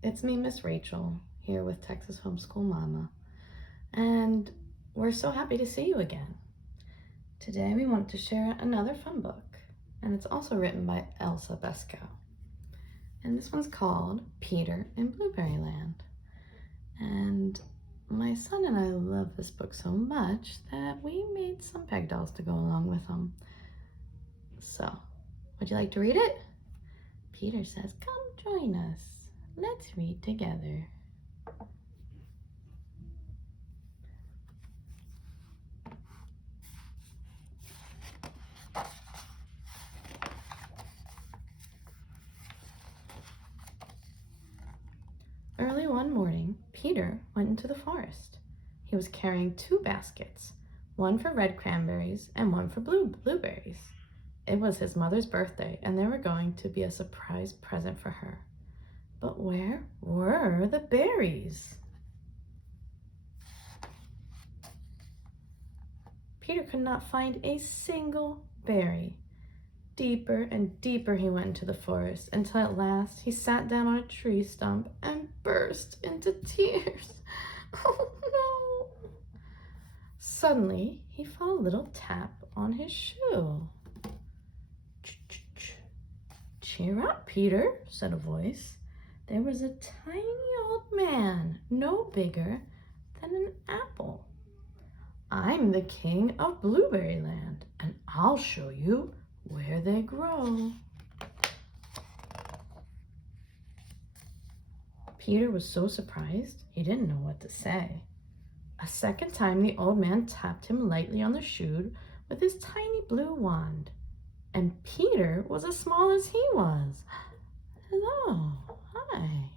It's me, Miss Rachel, here with Texas Homeschool Mama, and we're so happy to see you again. Today we want to share another fun book, and it's also written by Elsa Beskow. And this one's called Peter in Blueberry Land. And my son and I love this book so much that we made some peg dolls to go along with them. So, would you like to read it? Peter says, "Come join us. Let's read together." Early one morning, Peter went into the forest. He was carrying 2 baskets, one for red cranberries and one for blueberries. It was his mother's birthday, and they were going to be a surprise present for her. But where were the berries? Peter could not find a single berry. Deeper and deeper he went into the forest, until at last he sat down on a tree stump and burst into tears. Oh no! Suddenly, he felt a little tap on his shoe. "Cheer up, Peter," said a voice. There was a tiny old man, no bigger than an apple. "I'm the king of Blueberry Land, and I'll show you where they grow." Peter was so surprised he didn't know what to say. A second time the old man tapped him lightly on the shoe with his tiny blue wand, and Peter was as small as he was. "Hello, hi."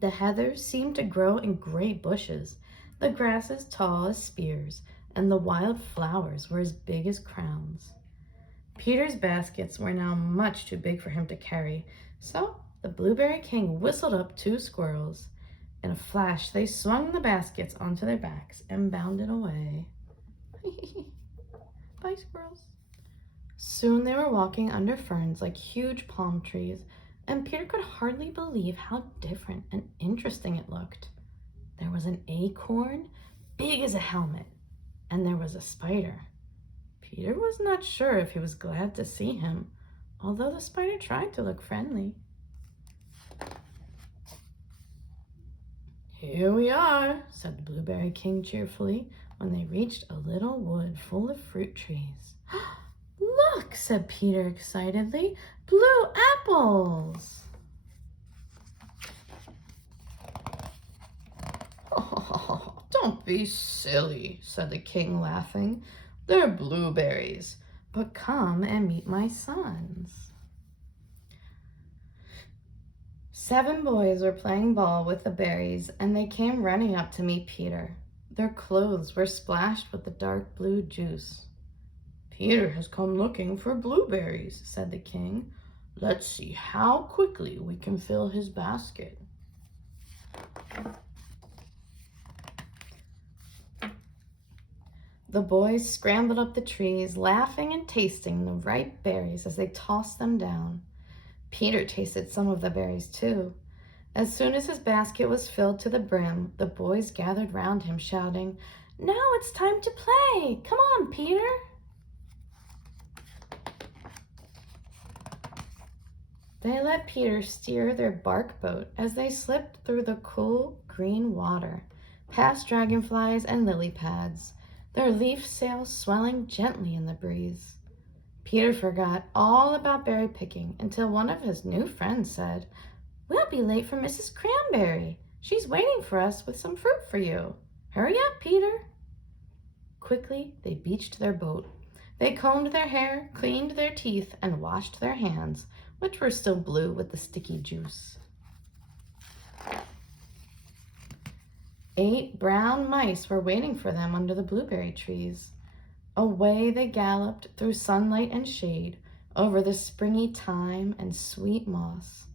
The heathers seemed to grow in great bushes, the grasses tall as spears, and the wild flowers were as big as crowns. Peter's baskets were now much too big for him to carry, so the Blueberry King whistled up 2 squirrels. In a flash, they swung the baskets onto their backs and bounded away. Bye, squirrels. Soon they were walking under ferns like huge palm trees, and Peter could hardly believe how different and interesting it looked. There was an acorn, big as a helmet, and there was a spider. Peter was not sure if he was glad to see him, although the spider tried to look friendly. "Here we are," said the Blueberry King cheerfully, when they reached a little wood full of fruit trees. "Look," said Peter excitedly, "blue apples!" "Oh, don't be silly," said the king, laughing. "They're blueberries, but come and meet my sons." 7 boys were playing ball with the berries, and they came running up to meet Peter. Their clothes were splashed with the dark blue juice. "Peter has come looking for blueberries," said the king. "Let's see how quickly we can fill his basket." The boys scrambled up the trees, laughing and tasting the ripe berries as they tossed them down. Peter tasted some of the berries too. As soon as his basket was filled to the brim, the boys gathered round him, shouting, "Now it's time to play! Come on, Peter!" They let Peter steer their bark boat as they slipped through the cool green water, past dragonflies and lily pads, their leaf sails swelling gently in the breeze. Peter forgot all about berry picking until one of his new friends said, "We'll be late for Mrs. Cranberry. She's waiting for us with some fruit for you. Hurry up, Peter." Quickly, they beached their boat. They combed their hair, cleaned their teeth, and washed their hands, which were still blue with the sticky juice. 8 brown mice were waiting for them under the blueberry trees. Away they galloped through sunlight and shade, over the springy thyme and sweet moss.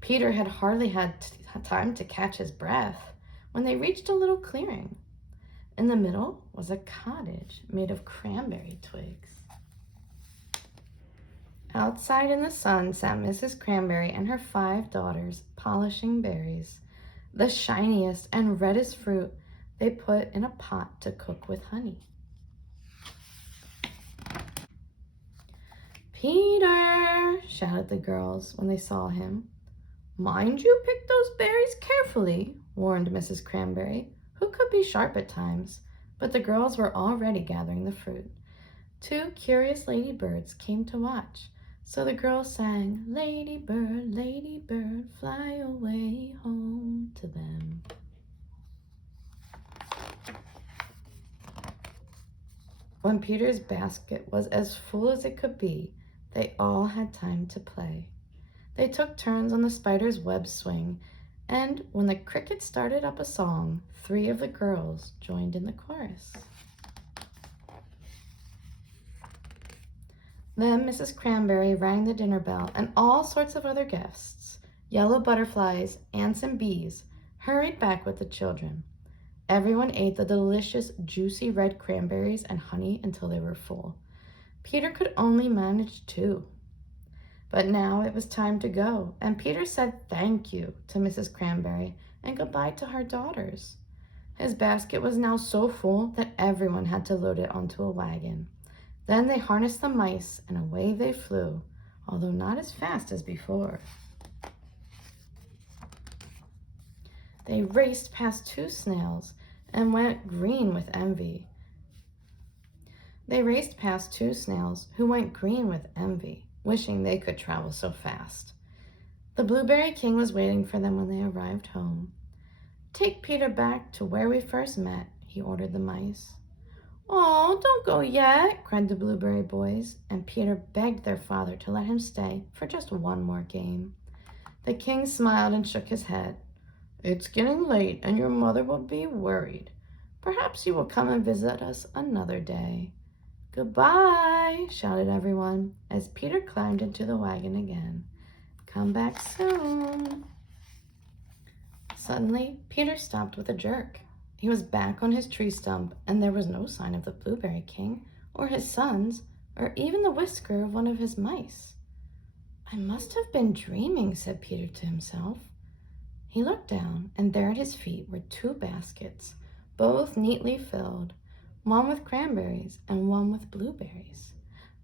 Peter had hardly had time to catch his breath when they reached a little clearing. In the middle was a cottage made of cranberry twigs. Outside in the sun sat Mrs. Cranberry and her 5 daughters, polishing berries. The shiniest and reddest fruit they put in a pot to cook with honey. "Peter!" shouted the girls when they saw him. "Mind you pick those berries carefully," warned Mrs. Cranberry, who could be sharp at times, but the girls were already gathering the fruit. 2 curious ladybirds came to watch, so the girls sang, "Lady bird, fly away home," to them. When Peter's basket was as full as it could be, they all had time to play. They took turns on the spider's web swing, and when the cricket started up a song, 3 of the girls joined in the chorus. Then Mrs. Cranberry rang the dinner bell, and all sorts of other guests, yellow butterflies, ants, and bees, hurried back with the children. Everyone ate the delicious, juicy red cranberries and honey until they were full. Peter could only manage 2. But now it was time to go, and Peter said thank you to Mrs. Cranberry and goodbye to her daughters. His basket was now so full that everyone had to load it onto a wagon. Then they harnessed the mice, and away they flew, although not as fast as before. They raced past 2 snails and went green with envy. Who went green with envy, wishing they could travel so fast. The Blueberry King was waiting for them when they arrived home. "Take Peter back to where we first met," he ordered the mice. "Oh, don't go yet," cried the Blueberry boys, and Peter begged their father to let him stay for just one more game. The king smiled and shook his head. "It's getting late, and your mother will be worried. Perhaps you will come and visit us another day." "Goodbye," shouted everyone as Peter climbed into the wagon again. "Come back soon." Suddenly, Peter stopped with a jerk. He was back on his tree stump, and there was no sign of the Blueberry King, or his sons, or even the whisker of one of his mice. "I must have been dreaming," said Peter to himself. He looked down, and there at his feet were 2 baskets, both neatly filled, one with cranberries and one with blueberries.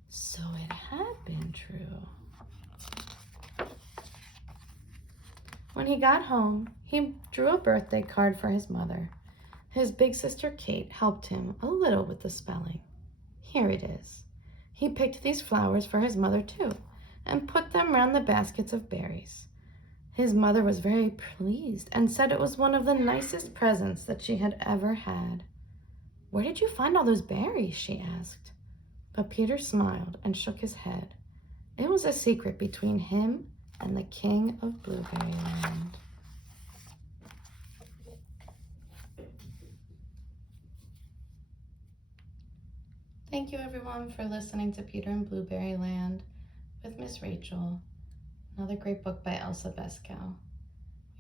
So it had been true. When he got home, he drew a birthday card for his mother. His big sister Kate helped him a little with the spelling. Here it is. He picked these flowers for his mother too, and put them round the baskets of berries. His mother was very pleased and said it was one of the nicest presents that she had ever had. "Where did you find all those berries?" she asked. But Peter smiled and shook his head. It was a secret between him and the King of Blueberry Land. Thank you everyone for listening to Peter and Blueberry Land with Miss Rachel. Another great book by Elsa Beskow.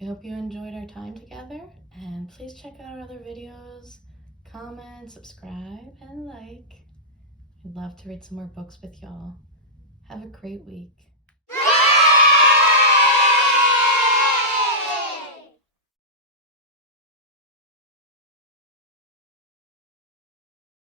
We hope you enjoyed our time together, and please check out our other videos, comment, subscribe, and like. We'd love to read some more books with y'all. Have a great week.